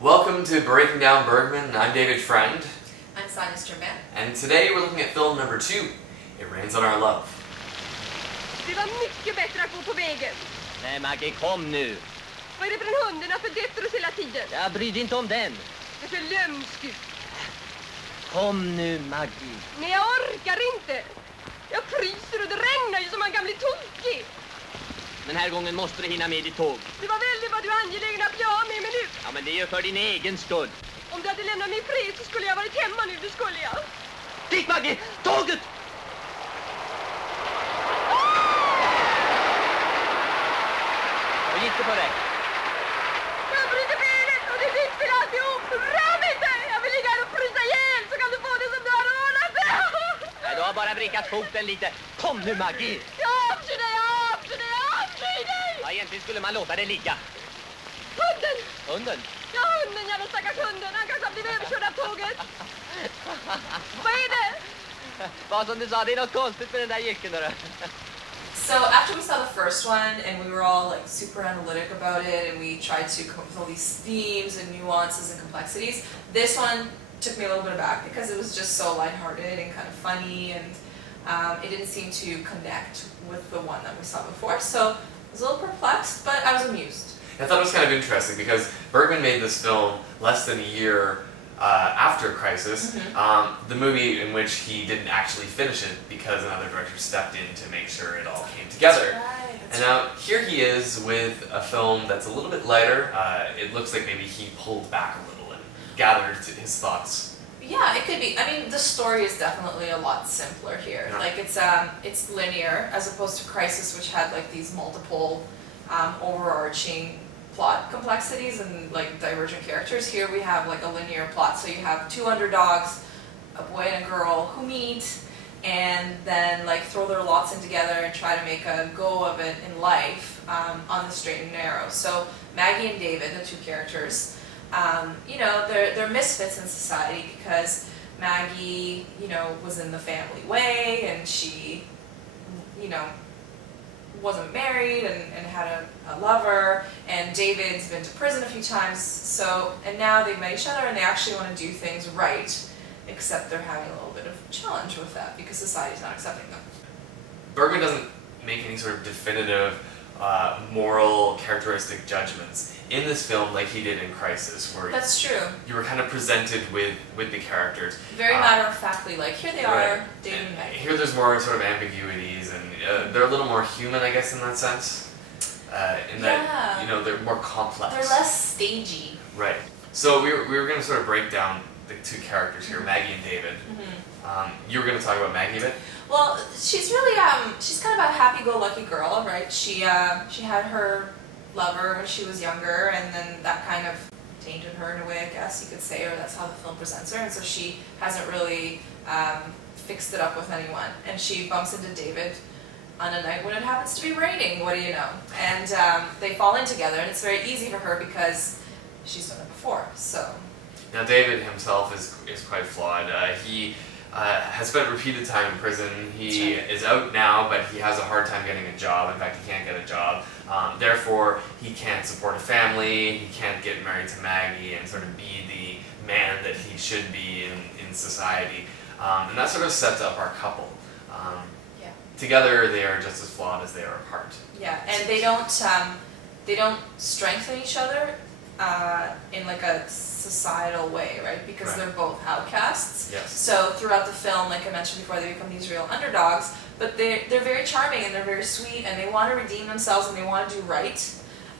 Welcome to Breaking Down Bergman. I'm David Friend. I'm Sonia Strimban. And today we're looking at film number 2, It Rains on Our Love. Det var mycket bättre att gå på vägen. Nej, Maggie, kom nu. Vad är det för en hund? Den har följt efter oss hela tiden. Jag bryr dig inte om den. Det ser lömsk ut. Kom nu, Maggie. Nej, jag orkar inte. Jag fryser och det regnar ju som en gammal tokig. Den här gången måste du hinna med ditt tåg. Det var väldigt vad du är angelägen att bli av med mig nu. Ja, men det är ju för din egen skull. Om du hade lämnat mig i fred så skulle jag varit hemma nu, det skulle jag. Dick, Maggie! Tåget! Vad gick det på dig? Jag bryter benet och det är ditt fel alltihop. Rör mig inte! Jag vill ligga här och frysa ihjäl så kan du få det som du har ordnat. Nej, du har bara vrickat foten lite. Kom nu, Maggie! Jag avskyr dig, jag avskyr dig, jag avskyr dig! Ja, egentligen skulle man låta det ligga. Hunden! Hunden? Ja, hunden, jävla stackars hunden. Han kanske har blivit överkörd av tåget. Vad är det? Vad som du sa, det är något konstigt med den där jycken, då. So after we saw the first one and we were all like super analytic about it and we tried to come up with all these themes and nuances and complexities, this one took me a little bit aback because it was just so lighthearted and kind of funny and it didn't seem to connect with the one that we saw before. So I was a little perplexed, but I was amused. I thought it was kind of interesting because Bergman made this film less than a year after Crisis, the movie in which he didn't actually finish it because another director stepped in to make sure it all came together. That's And now here he is with a film that's a little bit lighter. It looks like maybe he pulled back a little and gathered his thoughts. Yeah, it could be. I mean, the story is definitely a lot simpler here. Yeah. Like it's linear as opposed to Crisis, which had like these multiple overarching plot complexities and like divergent characters. Here we have like a linear plot. So you have two underdogs, a boy and a girl who meet and then like throw their lots in together and try to make a go of it in life on the straight and narrow. So Maggie and David, the two characters, you know, they're misfits in society because Maggie, you know, was in the family way and she, you know, wasn't married and had a lover, and David's been to prison a few times, so, and now they've met each other and they actually want to do things right, except they're having a little bit of challenge with that because society's not accepting them. Bergman doesn't make any sort of definitive moral characteristic judgments in this film like he did in Crisis, where That's true. you were kind of presented with the characters. Very matter-of-factly, like, here they are, Right. David and Maggie. Here there's more sort of ambiguities, and they're a little more human, I guess, in that sense. In that, Yeah. you know, they're more complex. They're less stagey. Right. So we were going to sort of break down the two characters here, Maggie and David. You were going to talk about Maggie a bit? Well, she's really, she's kind of a happy-go-lucky girl, right? She had her lover when she was younger, and then that kind of tainted her in a way, I guess you could say, or that's how the film presents her, and so she hasn't really fixed it up with anyone, and she bumps into David on a night when it happens to be raining, what do you know? And they fall in together, and it's very easy for her because she's done it before, so. Now David himself is quite flawed. He has spent repeated time in prison. He is out now, but he has a hard time getting a job. In fact, he can't get a job. Therefore, he can't support a family. He can't get married to Maggie and sort of be the man that he should be in society. And that sort of sets up our couple. Yeah. Together, they are just as flawed as they are apart. Yeah, and they don't strengthen each other in like a societal way, right? Because Right. they're both outcasts. Yes. So throughout the film, like I mentioned before, they become these real underdogs, but they're very charming and they're very sweet and they want to redeem themselves and they want to do right.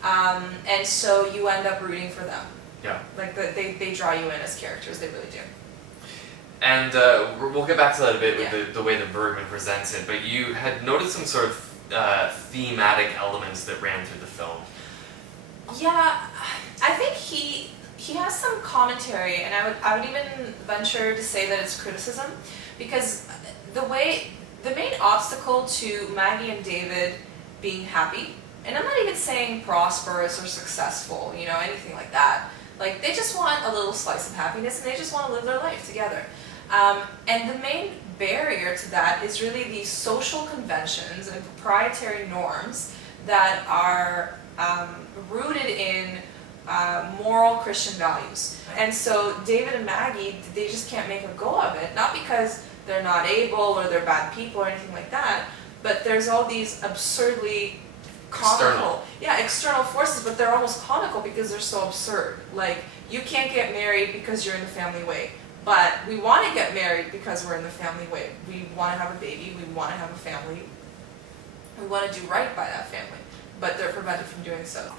And so you end up rooting for them. Yeah. Like they draw you in as characters, they really do. And we'll get back to that a bit with Yeah. the way that Bergman presents it, but you had noted some sort of thematic elements that ran through the film. Yeah, I think he has some commentary, and I would even venture to say that it's criticism, because the main obstacle to Maggie and David being happy, and I'm not even saying prosperous or successful, you know, anything like that. Like, they just want a little slice of happiness, and they just want to live their life together. And the main barrier to that is really these social conventions and proprietary norms that are rooted in moral Christian values. And so David and Maggie, they just can't make a go of it, not because they're not able or they're bad people or anything like that, but there's all these absurdly comical, external forces, but they're almost comical because they're so absurd. Like, you can't get married because you're in the family way, but we want to get married because we're in the family way. We want to have a baby, we want to have a family, we want to do right by that family, but they're prevented from doing so.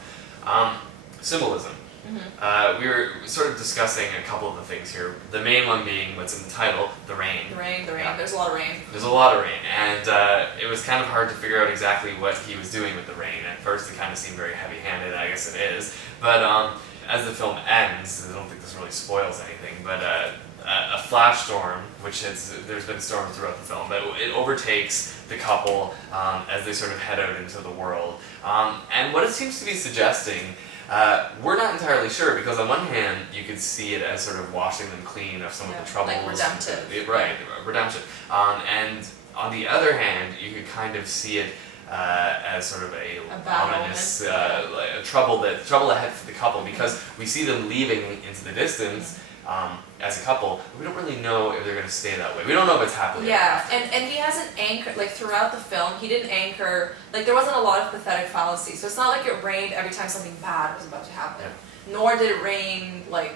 Symbolism. We were sort of discussing a couple of the things here. The main one being what's in the title, the rain. The rain. Yeah. There's a lot of rain. There's a lot of rain, and it was kind of hard to figure out exactly what he was doing with the rain. At first, it kind of seemed very heavy-handed. I guess it is, but as the film ends, I don't think this really spoils anything. But a flash storm, there's been storms throughout the film, but it overtakes the couple as they sort of head out into the world. And what it seems to be suggesting. We're not entirely sure, because on one hand you could see it as sort of washing them clean of some of the troubles. Like redemptive. Redemption. And on the other hand, you could kind of see it as sort of a ominous like a trouble ahead for the couple, because we see them leaving into the distance as a couple. We don't really know if they're going to stay that way. We don't know if it's happily ever after. And he hasn't anchored, like throughout the film, he didn't anchor, like there wasn't a lot of pathetic fallacy. So it's not like it rained every time something bad was about to happen. Yeah. Nor did it rain, like,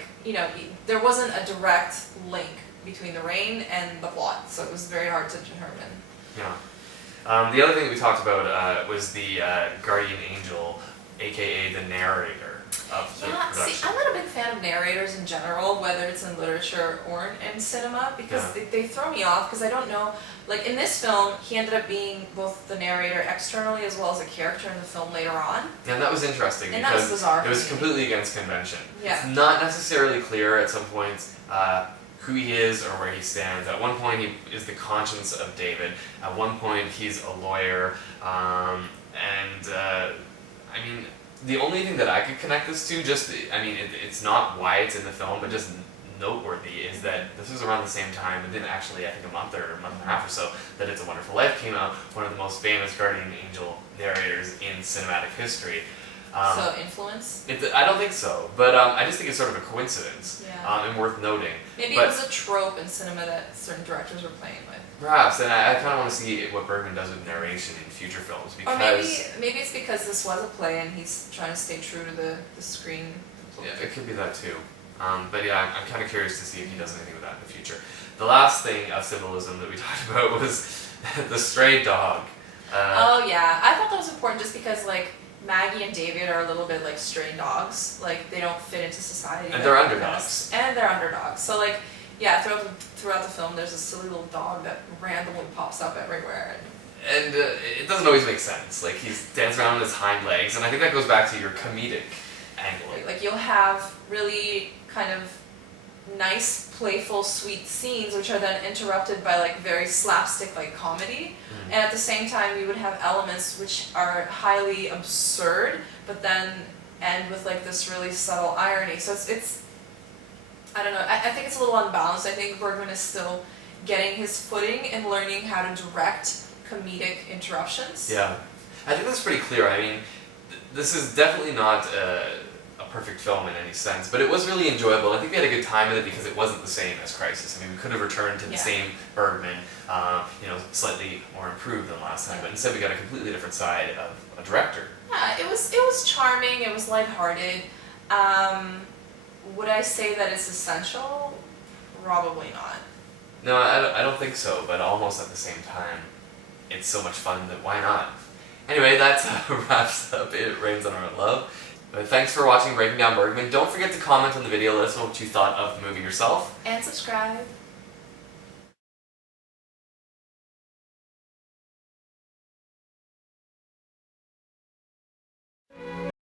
there wasn't a direct link between the rain and the plot. So it was very hard to determine. Yeah. The other thing that we talked about was the guardian angel, aka the narrator of the production. See, I'm not a big fan of narrators in general, whether it's in literature or in cinema, because they throw me off, because I don't know, like in this film, he ended up being both the narrator externally as well as a character in the film later on. And that was interesting, and because that was bizarre it was completely against convention. Yeah. It's not necessarily clear at some points who he is or where he stands. At one point he is the conscience of David, at one point he's a lawyer, I mean, the only thing that I could connect this to, it's not why it's in the film, but just noteworthy, is that this was around the same time, and then actually I think a month and a half or so, that It's a Wonderful Life came out, one of the most famous guardian angel narrators in cinematic history. So influence? I don't think so, but I just think it's sort of a coincidence, and worth noting. Maybe it was a trope in cinema that certain directors were playing with. Perhaps, and I kind of want to see what Bergman does with narration in future films, because... Or maybe it's because this was a play and he's trying to stay true to the screen. Yeah, it could be that too. But yeah, I'm kind of curious to see if he does anything with that in the future. The last thing of symbolism that we talked about was the stray dog. Oh yeah, I thought that was important just because, like, Maggie and David are a little bit like stray dogs. Like, they don't fit into society. And they're underdogs. And they're underdogs. So, like, yeah, throughout the film, there's a silly little dog that randomly pops up everywhere. And it doesn't always make sense. Like, he's dancing around on his hind legs, and I think that goes back to your comedic angle. Like, you'll have really kind of nice, playful, sweet scenes, which are then interrupted by, like, very slapstick, like, comedy. Mm-hmm. And at the same time, you would have elements which are highly absurd, but then end with, like, this really subtle irony. So it's I don't know, I think it's a little unbalanced. I think Bergman is still getting his footing and learning how to direct comedic interruptions. Yeah, I think that's pretty clear. I mean, this is definitely not a perfect film in any sense, but it was really enjoyable. I think we had a good time with it because it wasn't the same as Crisis. I mean, we could have returned to the same Bergman, slightly more improved than last time, but instead we got a completely different side of a director. Yeah, it was charming, it was lighthearted. Would I say that it's essential? Probably not. No, I don't think so, but almost at the same time, it's so much fun that why not? Anyway, that wraps up It Rains on Our Love. Thanks for watching Breaking Down Bergman. Don't forget to comment on the video, let us know what you thought of the movie yourself. And subscribe.